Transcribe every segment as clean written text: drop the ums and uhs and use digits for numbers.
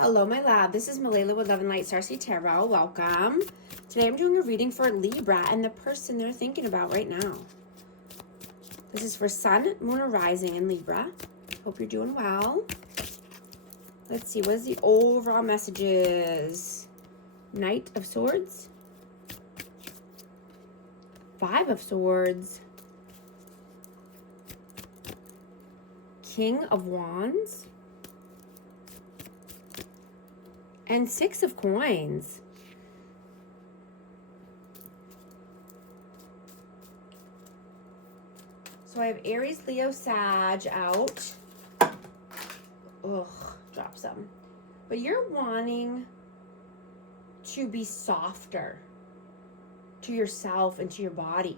Hello, my love. This is Malayla with Love and Light Starseed Tarot. Welcome. Today I'm doing a reading for Libra and the person they're thinking about right now. This is for Sun, Moon, or Rising in Libra. Hope you're doing well. Let's see, what is the overall messages? Knight of Swords. Five of Swords. King of Wands. And Six of Coins. So I have Aries, Leo, Sag out. Ugh, drop some. But you're wanting to be softer to yourself and to your body.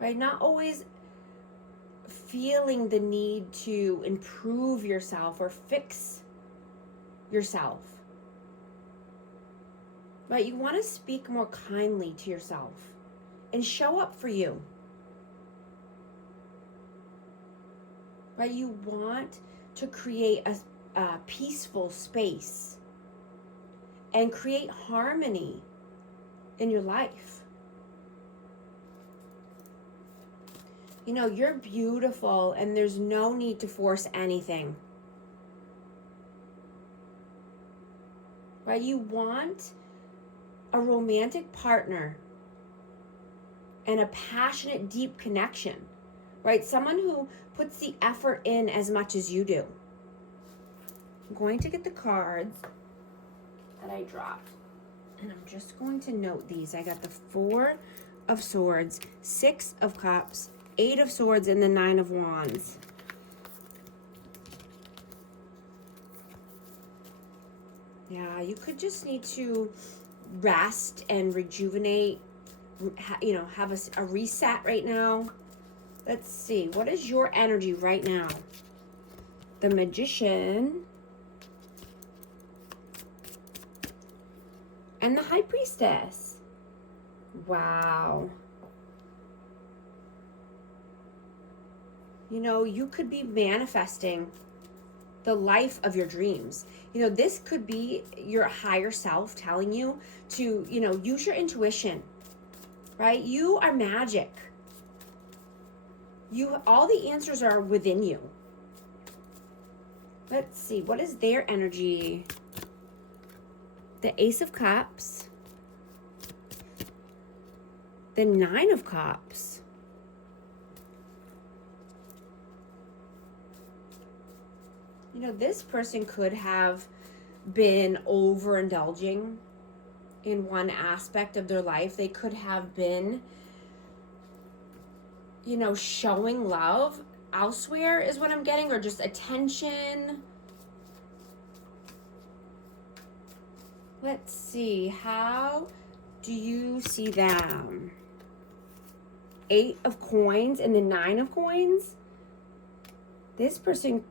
Right? Not always feeling the need to improve yourself or fix yourself. Right? You want to speak more kindly to yourself and show up for you. Right? You want to create a peaceful space and create harmony in your life. You know, you're beautiful and there's no need to force anything. Right? You want a romantic partner and a passionate, deep connection. Right? Someone who puts the effort in as much as you do. I'm going to get the cards that I dropped. And I'm just going to note these. I got the Four of Swords, Six of Cups, Eight of Swords, and the Nine of Wands. Yeah, you could just need to rest and rejuvenate, you know, have a reset right now. Let's see, what is your energy right now? The Magician and the High Priestess. Wow. You know, you could be manifesting the life of your dreams. You know, this could be your higher self telling you to, you know, use your intuition, right? You are magic. All the answers are within you. Let's see, what is their energy? The Ace of Cups. The Nine of Cups. You know, this person could have been overindulging in one aspect of their life. They could have been, you know, showing love elsewhere is what I'm getting, or just attention. Let's see, how do you see them? Eight of Coins and the Nine of Coins. This person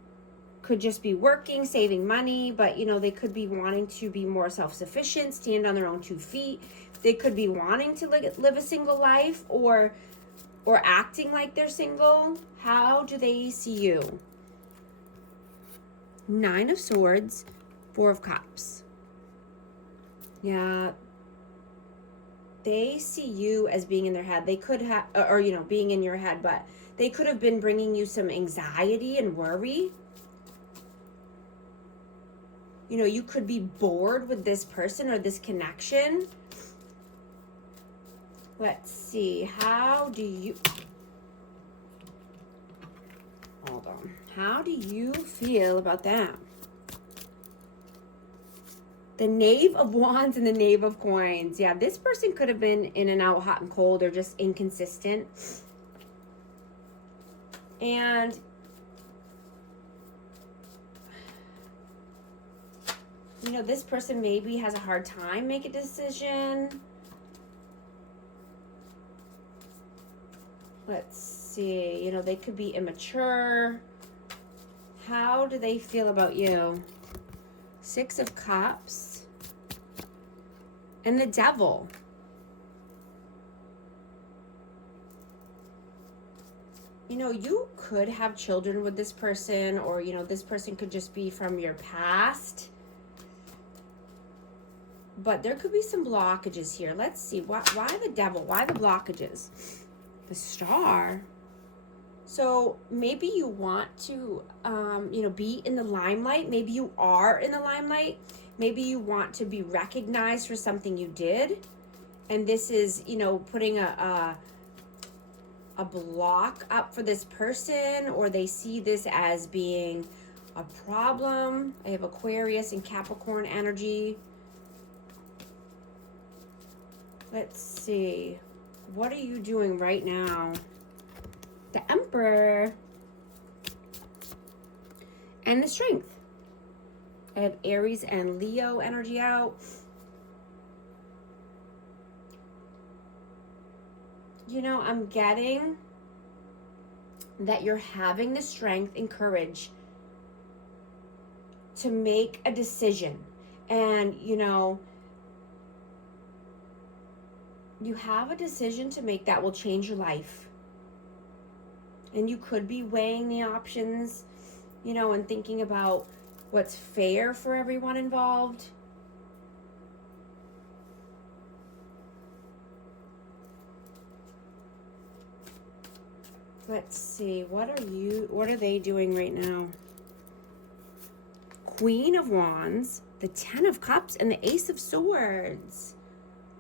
could just be working, saving money, but you know, they could be wanting to be more self-sufficient, stand on their own 2 feet. They could be wanting to live a single life or acting like they're single. How do they see you? Nine of Swords, Four of Cups. Yeah, they see you as being in their head. They could have, or you know, being in your head, but they could have been bringing you some anxiety and worry. You know, you could be bored with this person or this connection. Let's see, how do you, hold on, how do you feel about that? The Knave of Wands and the Knave of Coins. Yeah, this person could have been in and out, hot and cold, or just inconsistent. And you know, this person maybe has a hard time making a decision. Let's see, you know, they could be immature. How do they feel about you? Six of Cups and the Devil. you know, you could have children with this person, or, you know, this person could just be from your past. But there could be some blockages here. Let's see. Why the devil? Why the blockages? The Star. So maybe you want to, you know, be in the limelight. Maybe you are in the limelight. Maybe you want to be recognized for something you did. And this is, you know, putting a block up for this person, or they see this as being a problem. I have Aquarius and Capricorn energy. Let's see. What are you doing right now? The Emperor. And the Strength. I have Aries and Leo energy out. You know, I'm getting that you're having the strength and courage to make a decision. And, you know, you have a decision to make that will change your life. And you could be weighing the options, you know, and thinking about what's fair for everyone involved. Let's see, what are they doing right now? Queen of Wands, the Ten of Cups, and the Ace of Swords.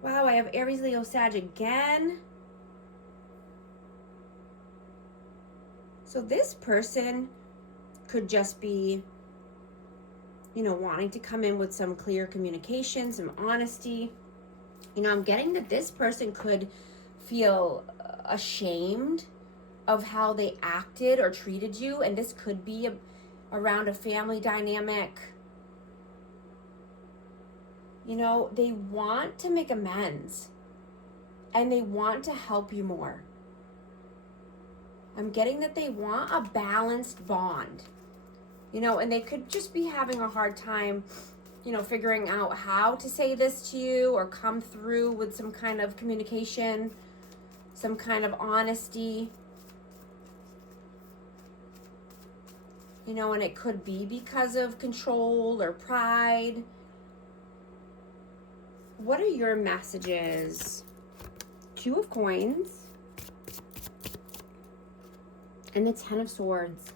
Wow, I have Aries, Leo, Sag again. So this person could just be, you know, wanting to come in with some clear communication, some honesty. You know, I'm getting that this person could feel ashamed of how they acted or treated you, and this could be around a family dynamic. You know, they want to make amends and they want to help you more. I'm getting that they want a balanced bond, you know, and they could just be having a hard time, you know, figuring out how to say this to you or come through with some kind of communication, some kind of honesty. You know, and it could be because of control or pride. What are your messages? Two of Coins and the Ten of Swords.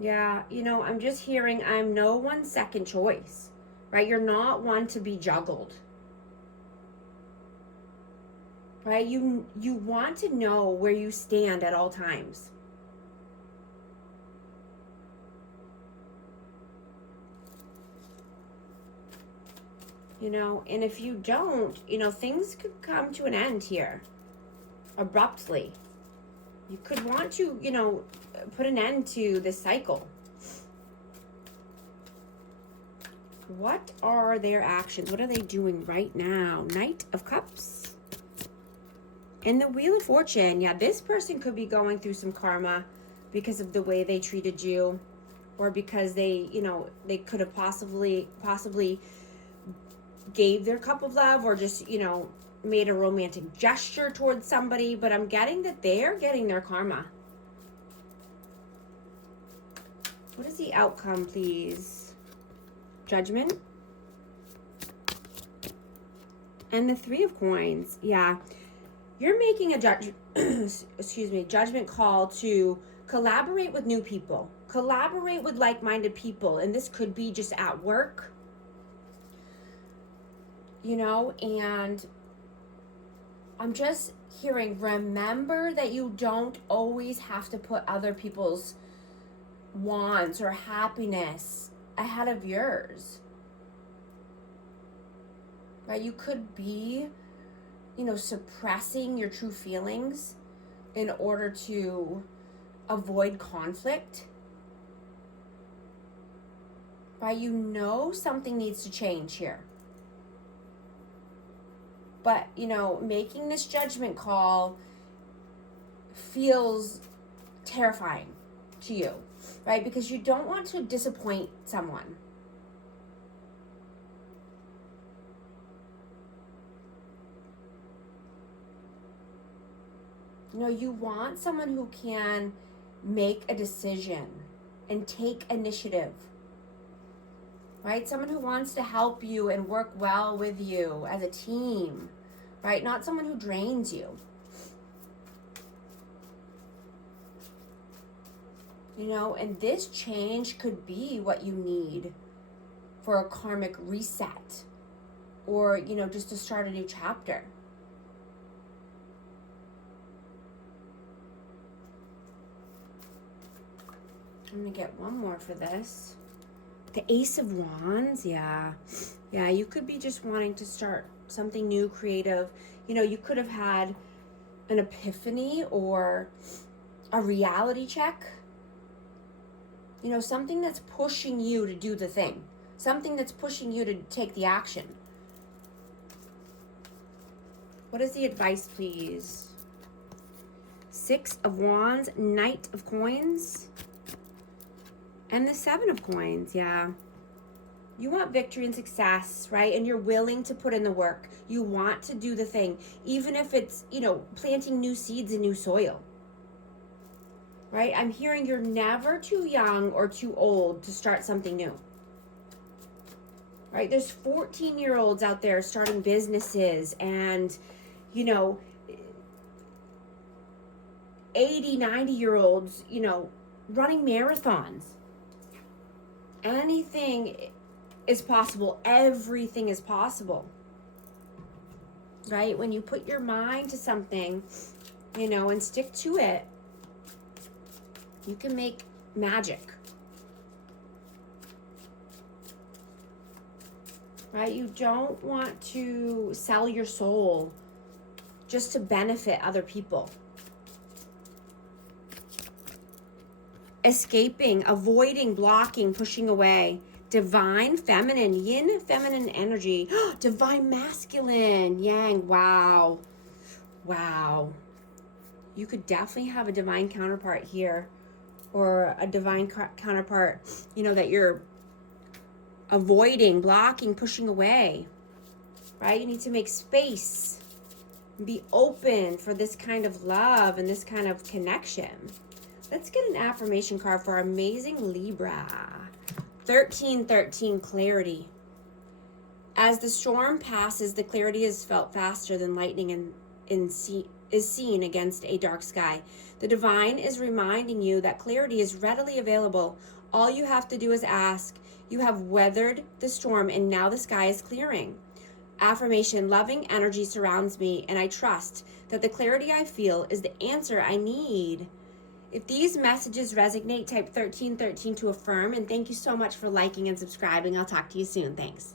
Yeah, you know, I'm just hearing I'm no one's second choice, right? You're not one to be juggled. Right? You want to know where you stand at all times. You know, and if you don't, you know, things could come to an end here abruptly. You could want to, you know, put an end to this cycle. What are their actions? What are they doing right now? Knight of Cups. And the Wheel of Fortune. Yeah, this person could be going through some karma because of the way they treated you, or because they, you know, they could have possibly gave their cup of love, or just, you know, made a romantic gesture towards somebody. But I'm getting that they're getting their karma. What is the outcome, please? Judgment. And the Three of Coins. Yeah. You're making a judgment call to collaborate with new people, collaborate with like-minded people. And this could be just at work, you know, and I'm just hearing, remember that you don't always have to put other people's wants or happiness ahead of yours, right? You could be, you know, suppressing your true feelings in order to avoid conflict, right? You know something needs to change here. But, you know, making this judgment call feels terrifying to you, right? Because you don't want to disappoint someone. You know, you want someone who can make a decision and take initiative, right? Someone who wants to help you and work well with you as a team, right? Not someone who drains you. You know, and this change could be what you need for a karmic reset, or, you know, just to start a new chapter. I'm going to get one more for this. The Ace of Wands, yeah. Yeah, you could be just wanting to start something new, creative. You know, you could have had an epiphany or a reality check. You know, something that's pushing you to do the thing. Something that's pushing you to take the action. What is the advice, please? Six of Wands, Knight of Coins, and the Seven of Coins, yeah. You want victory and success, right? And you're willing to put in the work. You want to do the thing, even if it's, you know, planting new seeds in new soil, right? I'm hearing you're never too young or too old to start something new, right? There's 14-year-olds out there starting businesses and, you know, 80, 90-year-olds, you know, running marathons. Anything is possible. Everything is possible, right? When you put your mind to something, you know, and stick to it, you can make magic, right? You don't want to sell your soul just to benefit other people. Escaping, avoiding, blocking, pushing away. Divine feminine, yin feminine energy. Divine masculine, yang. Wow. Wow. You could definitely have a divine counterpart here, or a divine counterpart, you know, that you're avoiding, blocking, pushing away, right? You need to make space and be open for this kind of love and this kind of connection. Let's get an affirmation card for our amazing Libra. 1313, clarity. As the storm passes, the clarity is felt faster than lightning is seen against a dark sky. The divine is reminding you that clarity is readily available. All you have to do is ask. You have weathered the storm and now the sky is clearing. Affirmation, loving energy surrounds me and I trust that the clarity I feel is the answer I need. If these messages resonate, type 1313 to affirm, and thank you so much for liking and subscribing. I'll talk to you soon. Thanks.